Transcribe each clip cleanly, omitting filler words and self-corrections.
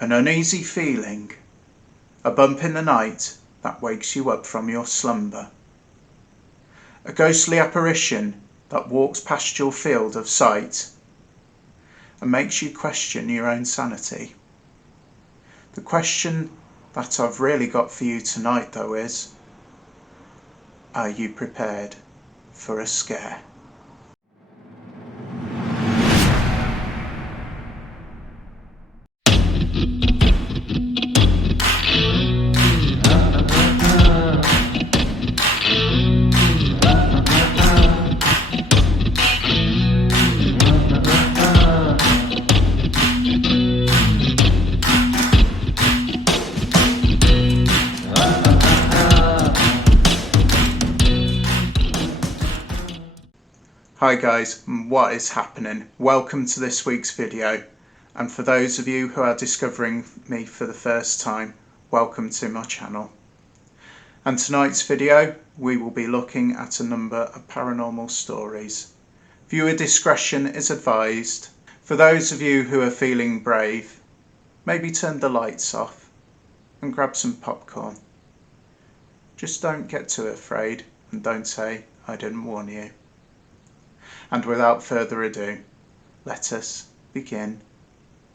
An uneasy feeling, a bump in the night that wakes you up from your slumber. A ghostly apparition that walks past your field of sight and makes you question your own sanity. The question that I've really got for you tonight though is, are you prepared for a scare? Hi guys, what is happening? Welcome to this week's video, and for those of you who are discovering me for the first time, welcome to my channel. And tonight's video we will be looking at a number of paranormal stories. Viewer discretion is advised. For those of you who are feeling brave, maybe turn the lights off and grab some popcorn. Just don't get too afraid and don't say I didn't warn you. And without further ado, let us begin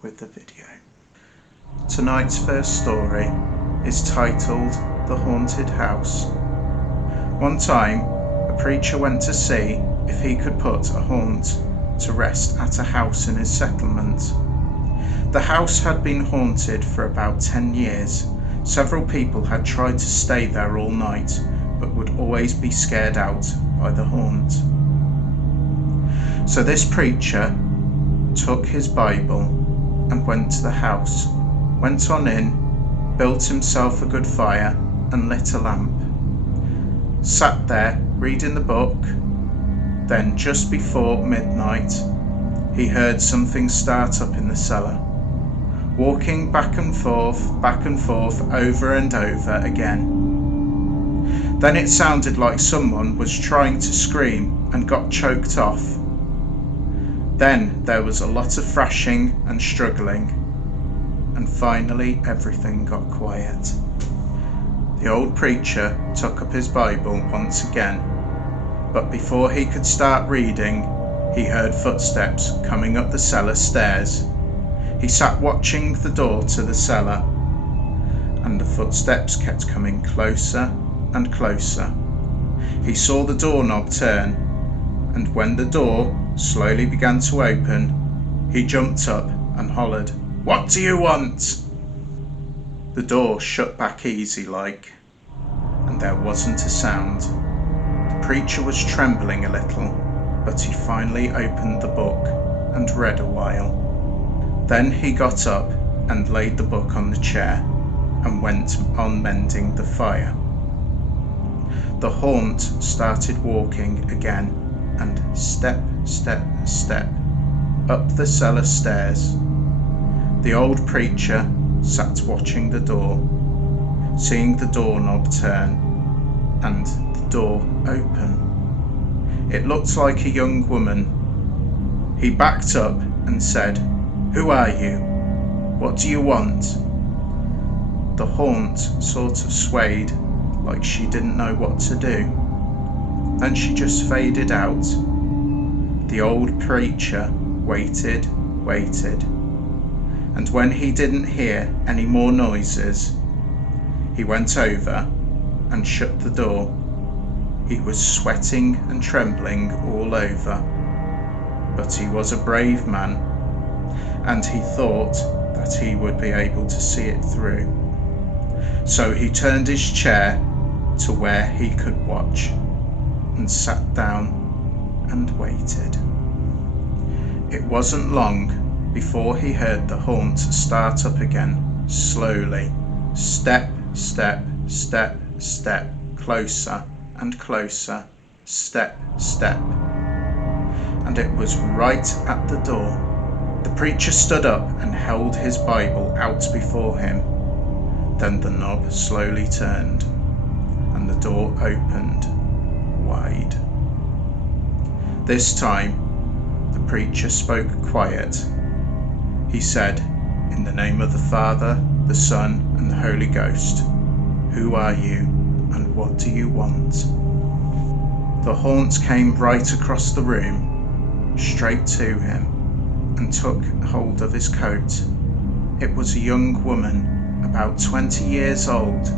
with the video. Tonight's first story is titled The Haunted House. One time, a preacher went to see if he could put a haunt to rest at a house in his settlement. The house had been haunted for about 10 years. Several people had tried to stay there all night, but would always be scared out by the haunt. So this preacher took his Bible and went to the house, went on in, built himself a good fire and lit a lamp. Sat there reading the book. Then just before midnight, he heard something start up in the cellar, walking back and forth, over and over again. Then it sounded like someone was trying to scream and got choked off. Then there was a lot of thrashing and struggling, and finally everything got quiet. The old preacher took up his Bible once again, but before he could start reading, he heard footsteps coming up the cellar stairs. He sat watching the door to the cellar, and the footsteps kept coming closer and closer. He saw the doorknob turn, and when the door slowly began to open, he jumped up and hollered, "What do you want?" The door shut back easy like, and there wasn't a sound. The preacher was trembling a little, but he finally opened the book and read a while. Then he got up and laid the book on the chair and went on mending the fire. The haunt started walking again, and step, step, step, up the cellar stairs. The old preacher sat watching the door, seeing the doorknob turn and the door open. It looked like a young woman. He backed up and said, "Who are you? What do you want?" The haunt sort of swayed, like she didn't know what to do. Then she just faded out. The old preacher waited, and when he didn't hear any more noises, he went over and shut the door. He was sweating and trembling all over, but he was a brave man, and he thought that he would be able to see it through. So he turned his chair to where he could watch and sat down and waited. It wasn't long before he heard the haunt start up again, slowly, step, step, step, step, closer and closer, step, step. And it was right at the door. The preacher stood up and held his Bible out before him. Then the knob slowly turned and the door opened wide. This time the preacher spoke quiet. He said, In the name of the Father, the Son, and the Holy Ghost. Who are you, and what do you want? The haunt came right across the room, straight to him, and took hold of his coat. It was a young woman, about 20 years old.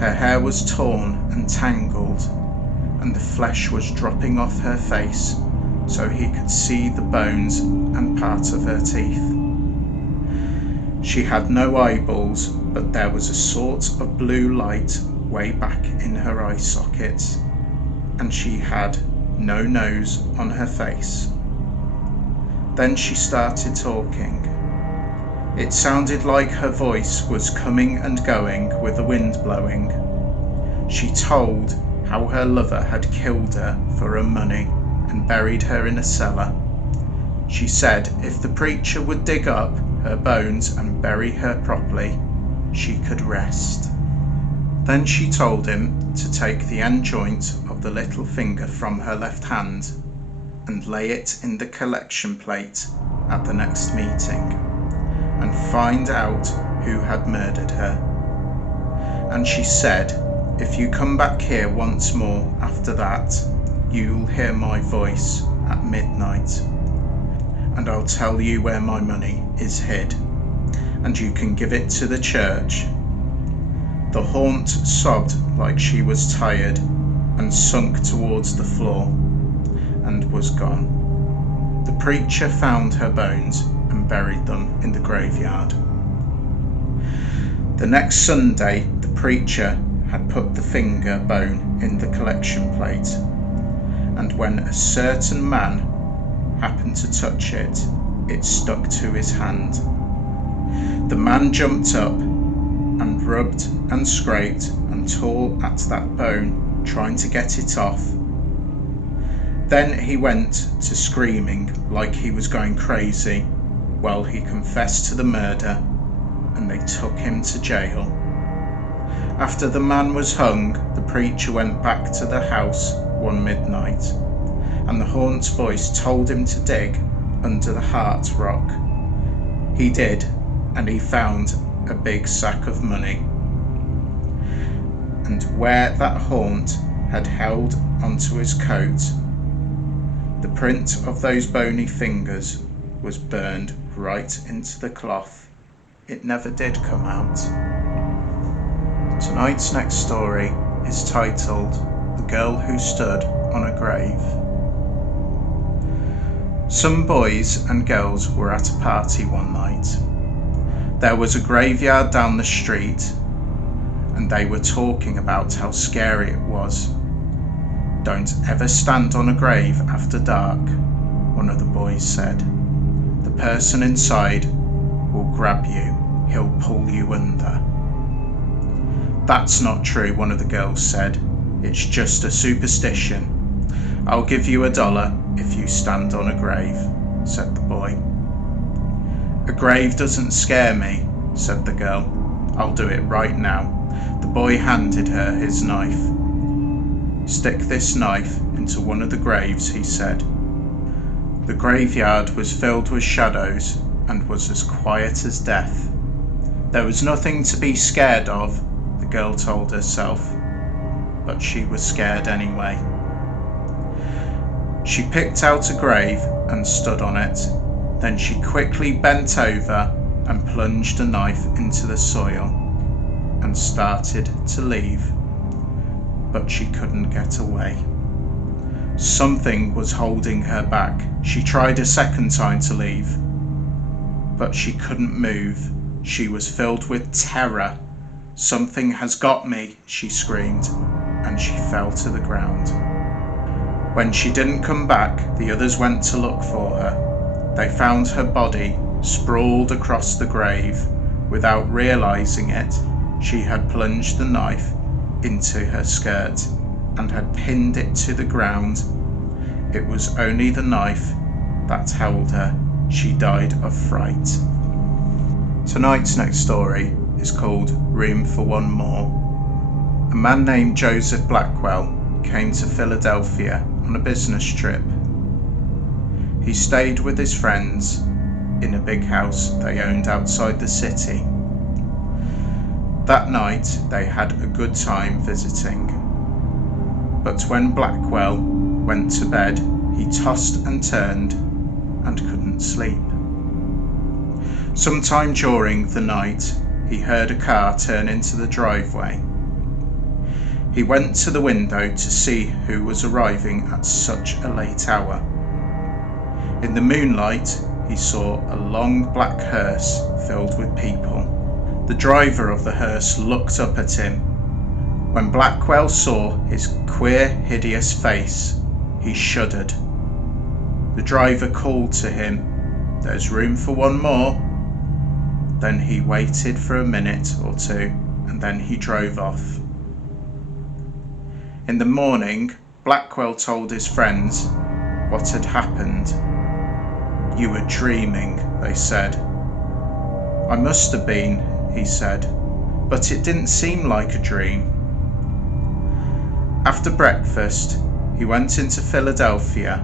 Her hair was torn and tangled, and the flesh was dropping off her face, so he could see the bones and part of her teeth. She had no eyeballs, but there was a sort of blue light way back in her eye sockets, and she had no nose on her face. Then she started talking. It sounded like her voice was coming and going with the wind blowing. She told how her lover had killed her for her money and buried her in a cellar. She said if the preacher would dig up her bones and bury her properly, she could rest. Then she told him to take the end joint of the little finger from her left hand and lay it in the collection plate at the next meeting, and find out who had murdered her. And she said, if you come back here once more after that, you'll hear my voice at midnight, and I'll tell you where my money is hid, and you can give it to the church. The haunt sobbed like she was tired and sunk towards the floor and was gone. The preacher found her bones and buried them in the graveyard. The next Sunday, the preacher had put the finger bone in the collection plate, and when a certain man happened to touch it, it stuck to his hand. The man jumped up and rubbed and scraped and tore at that bone, trying to get it off. Then he went to screaming like he was going crazy, while he confessed to the murder, and they took him to jail. After the man was hung, the preacher went back to the house one midnight, and the haunt's voice told him to dig under the heart rock. He did, and he found a big sack of money. And where that haunt had held onto his coat, the print of those bony fingers was burned right into the cloth. It never did come out. Tonight's next story is titled The Girl Who Stood on a Grave. Some boys and girls were at a party one night. There was a graveyard down the street, and they were talking about how scary it was. Don't ever stand on a grave after dark, one of the boys said. The person inside will grab you, he'll pull you under. That's not true, one of the girls said. It's just a superstition. I'll give you $1 if you stand on a grave, said the boy. A grave doesn't scare me, said the girl. I'll do it right now. The boy handed her his knife. Stick this knife into one of the graves, he said. The graveyard was filled with shadows and was as quiet as death. There was nothing to be scared of, the girl told herself, but she was scared anyway. She picked out a grave and stood on it. Then she quickly bent over and plunged a knife into the soil and started to leave, but she couldn't get away. Something was holding her back. She tried a second time to leave, but she couldn't move. She was filled with terror. Something has got me, she screamed, and she fell to the ground. When she didn't come back, the others went to look for her. They found her body sprawled across the grave. Without realizing it, she had plunged the knife into her skirt and had pinned it to the ground. It was only the knife that held her. She died of fright. Tonight's next story is called Room for One More. A man named Joseph Blackwell came to Philadelphia on a business trip. He stayed with his friends in a big house they owned outside the city. That night they had a good time visiting, but when Blackwell went to bed, he tossed and turned and couldn't sleep. Sometime during the night, he heard a car turn into the driveway. He went to the window to see who was arriving at such a late hour. In the moonlight, he saw a long black hearse filled with people. The driver of the hearse looked up at him. When Blackwell saw his queer, hideous face, he shuddered. The driver called to him, "There's room for one more." Then he waited for a minute or two, and then he drove off. In the morning, Blackwell told his friends what had happened. "You were dreaming," they said. "I must have been," he said, "but it didn't seem like a dream." After breakfast, he went into Philadelphia.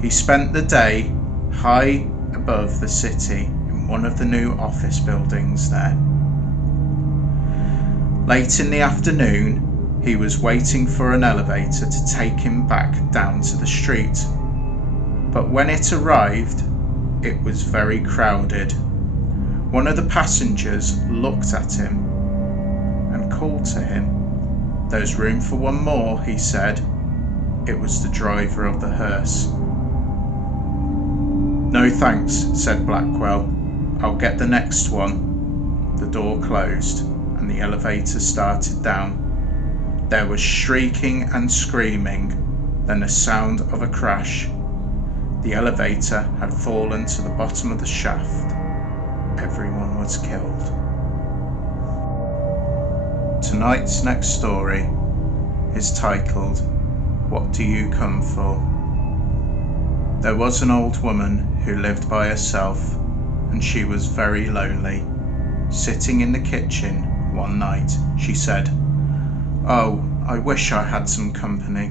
He spent the day high above the city in one of the new office buildings there. Late in the afternoon, he was waiting for an elevator to take him back down to the street. But when it arrived, it was very crowded. One of the passengers looked at him and called to him. "There's room for one more," he said. It was the driver of the hearse. "No thanks," said Blackwell. "I'll get the next one." The door closed and the elevator started down. There was shrieking and screaming, then the sound of a crash. The elevator had fallen to the bottom of the shaft. Everyone was killed. Tonight's next story is titled, "What Do You Come For?" There was an old woman who lived by herself, and she was very lonely. Sitting in the kitchen one night, she said, "Oh, I wish I had some company."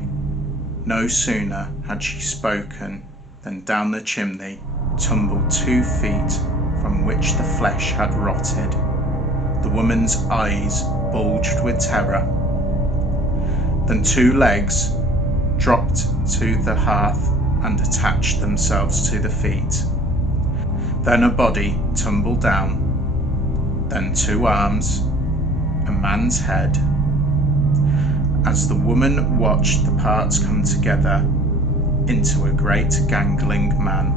No sooner had she spoken than down the chimney tumbled 2 feet from which the flesh had rotted. The woman's eyes bulged with terror. Then 2 legs dropped to the hearth and attached themselves to the feet. Then a body tumbled down. Then 2 arms, a man's head. As the woman watched the parts come together into a great gangling man,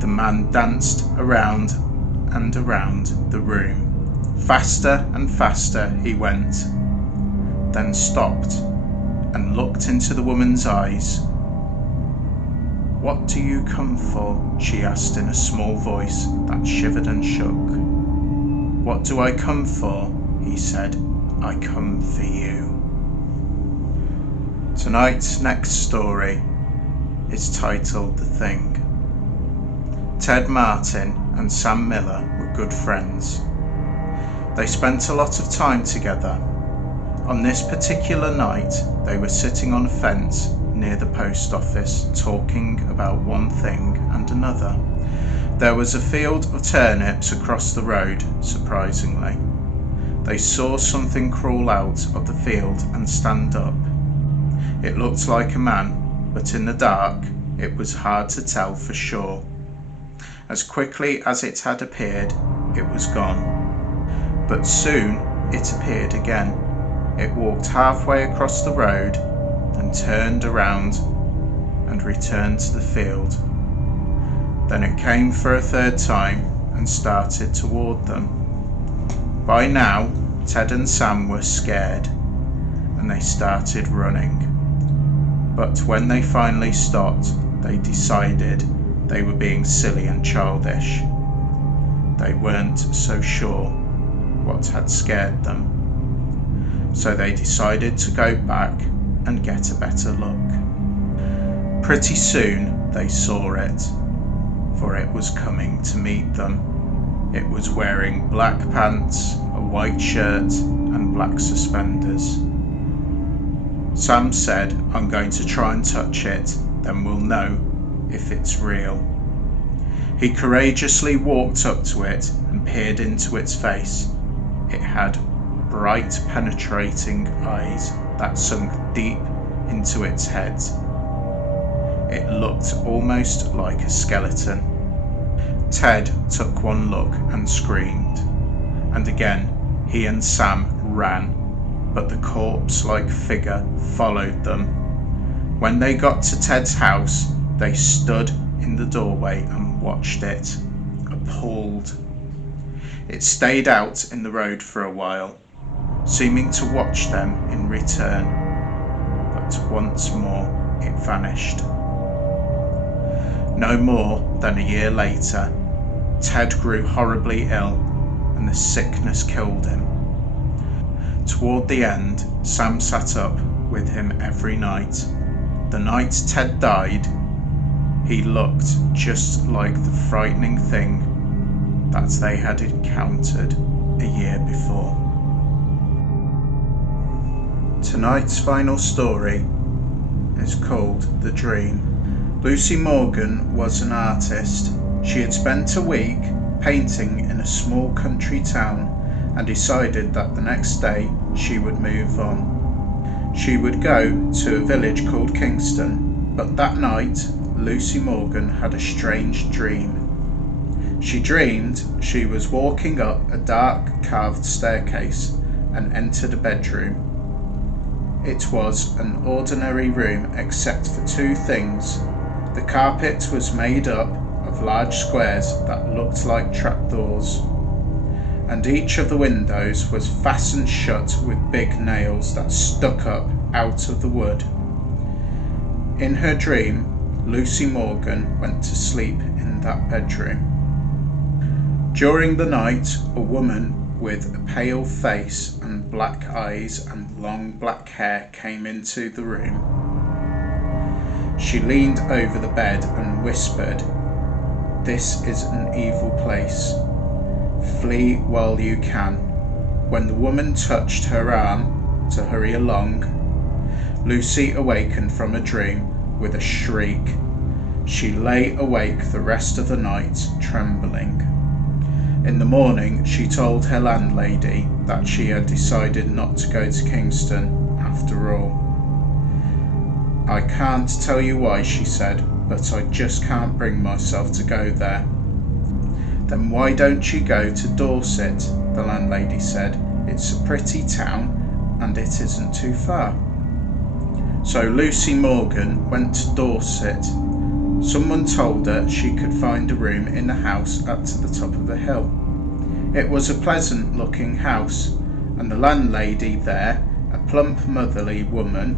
the man danced around and around the room. Faster and faster he went, then stopped and looked into the woman's eyes. "What do you come for?" she asked in a small voice that shivered and shook. "What do I come for?" he said. "I come for you." Tonight's next story is titled The Thing. Ted Martin and Sam Miller were good friends. They spent a lot of time together. On this particular night, they were sitting on a fence near the post office, talking about one thing and another. There was a field of turnips across the road, surprisingly. They saw something crawl out of the field and stand up. It looked like a man, but in the dark, it was hard to tell for sure. As quickly as it had appeared, it was gone. But soon it appeared again. It walked halfway across the road, then turned around and returned to the field. Then it came for a 3rd time and started toward them. By now, Ted and Sam were scared, and they started running. But when they finally stopped, they decided they were being silly and childish. They weren't so sure what had scared them. So they decided to go back and get a better look. Pretty soon they saw it, for it was coming to meet them. It was wearing black pants, a white shirt, and black suspenders. Sam said, "I'm going to try and touch it, then we'll know if it's real." He courageously walked up to it and peered into its face. It had bright, penetrating eyes that sunk deep into its head. It looked almost like a skeleton. Ted took one look and screamed, and again he and Sam ran, but the corpse-like figure followed them. When they got to Ted's house, they stood in the doorway and watched it, appalled. It stayed out in the road for a while, seeming to watch them in return, but once more it vanished. No more than a year later, Ted grew horribly ill, and the sickness killed him. Toward the end, Sam sat up with him every night. The night Ted died, he looked just like the frightening thing that they had encountered a year before. Tonight's final story is called The Dream. Lucy Morgan was an artist. She had spent a week painting in a small country town and decided that the next day she would move on. She would go to a village called Kingston, but that night Lucy Morgan had a strange dream. She dreamed she was walking up a dark carved staircase and entered a bedroom. It was an ordinary room except for two things. The carpet was made up of large squares that looked like trapdoors, and each of the windows was fastened shut with big nails that stuck up out of the wood. In her dream, Lucy Morgan went to sleep in that bedroom. During the night, a woman with a pale face and black eyes and long black hair came into the room. She leaned over the bed and whispered, "This is an evil place. Flee while you can." When the woman touched her arm to hurry along, Lucy awakened from a dream with a shriek. She lay awake the rest of the night, trembling. In the morning, she told her landlady that she had decided not to go to Kingston after all. "I can't tell you why," she said, "but I just can't bring myself to go there." "Then why don't you go to Dorset?" the landlady said. "It's a pretty town and it isn't too far." So Lucy Morgan went to Dorset. Someone told her she could find a room in a house at the top of a hill. It was a pleasant looking house, and the landlady there, a plump motherly woman,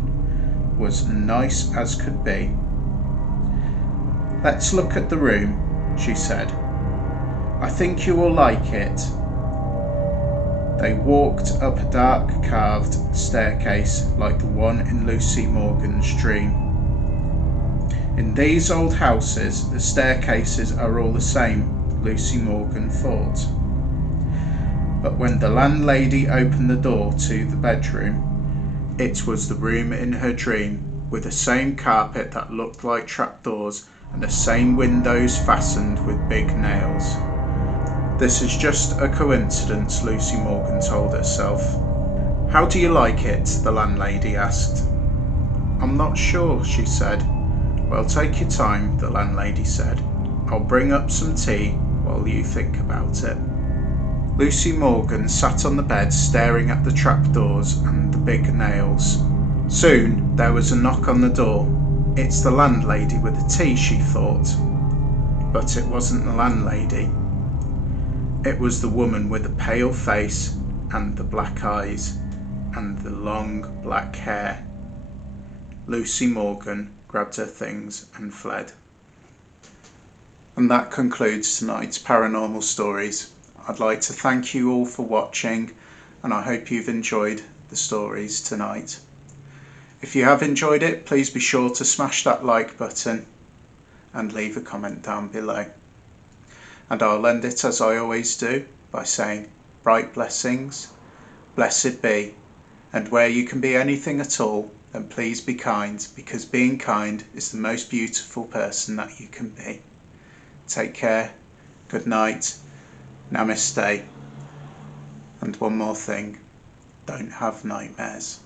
was nice as could be. "Let's look at the room," she said. "I think you will like it." They walked up a dark carved staircase like the one in Lucy Morgan's dream. In these old houses, the staircases are all the same, Lucy Morgan thought. But when the landlady opened the door to the bedroom, it was the room in her dream, with the same carpet that looked like trapdoors and the same windows fastened with big nails. "This is just a coincidence," Lucy Morgan told herself. "How do you like it?" the landlady asked. "I'm not sure," she said. "Well, take your time," the landlady said. "I'll bring up some tea while you think about it." Lucy Morgan sat on the bed staring at the trapdoors and the big nails. Soon there was a knock on the door. "It's the landlady with the tea," she thought. But it wasn't the landlady. It was the woman with the pale face and the black eyes and the long black hair. Lucy Morgan grabbed her things and fled. And that concludes tonight's Paranormal Stories. I'd like to thank you all for watching, and I hope you've enjoyed the stories tonight. If you have enjoyed it, please be sure to smash that like button and leave a comment down below. And I'll end it as I always do by saying, bright blessings, blessed be, and where you can be anything at all, then please be kind, because being kind is the most beautiful person that you can be. Take care, good night, namaste, and one more thing, don't have nightmares.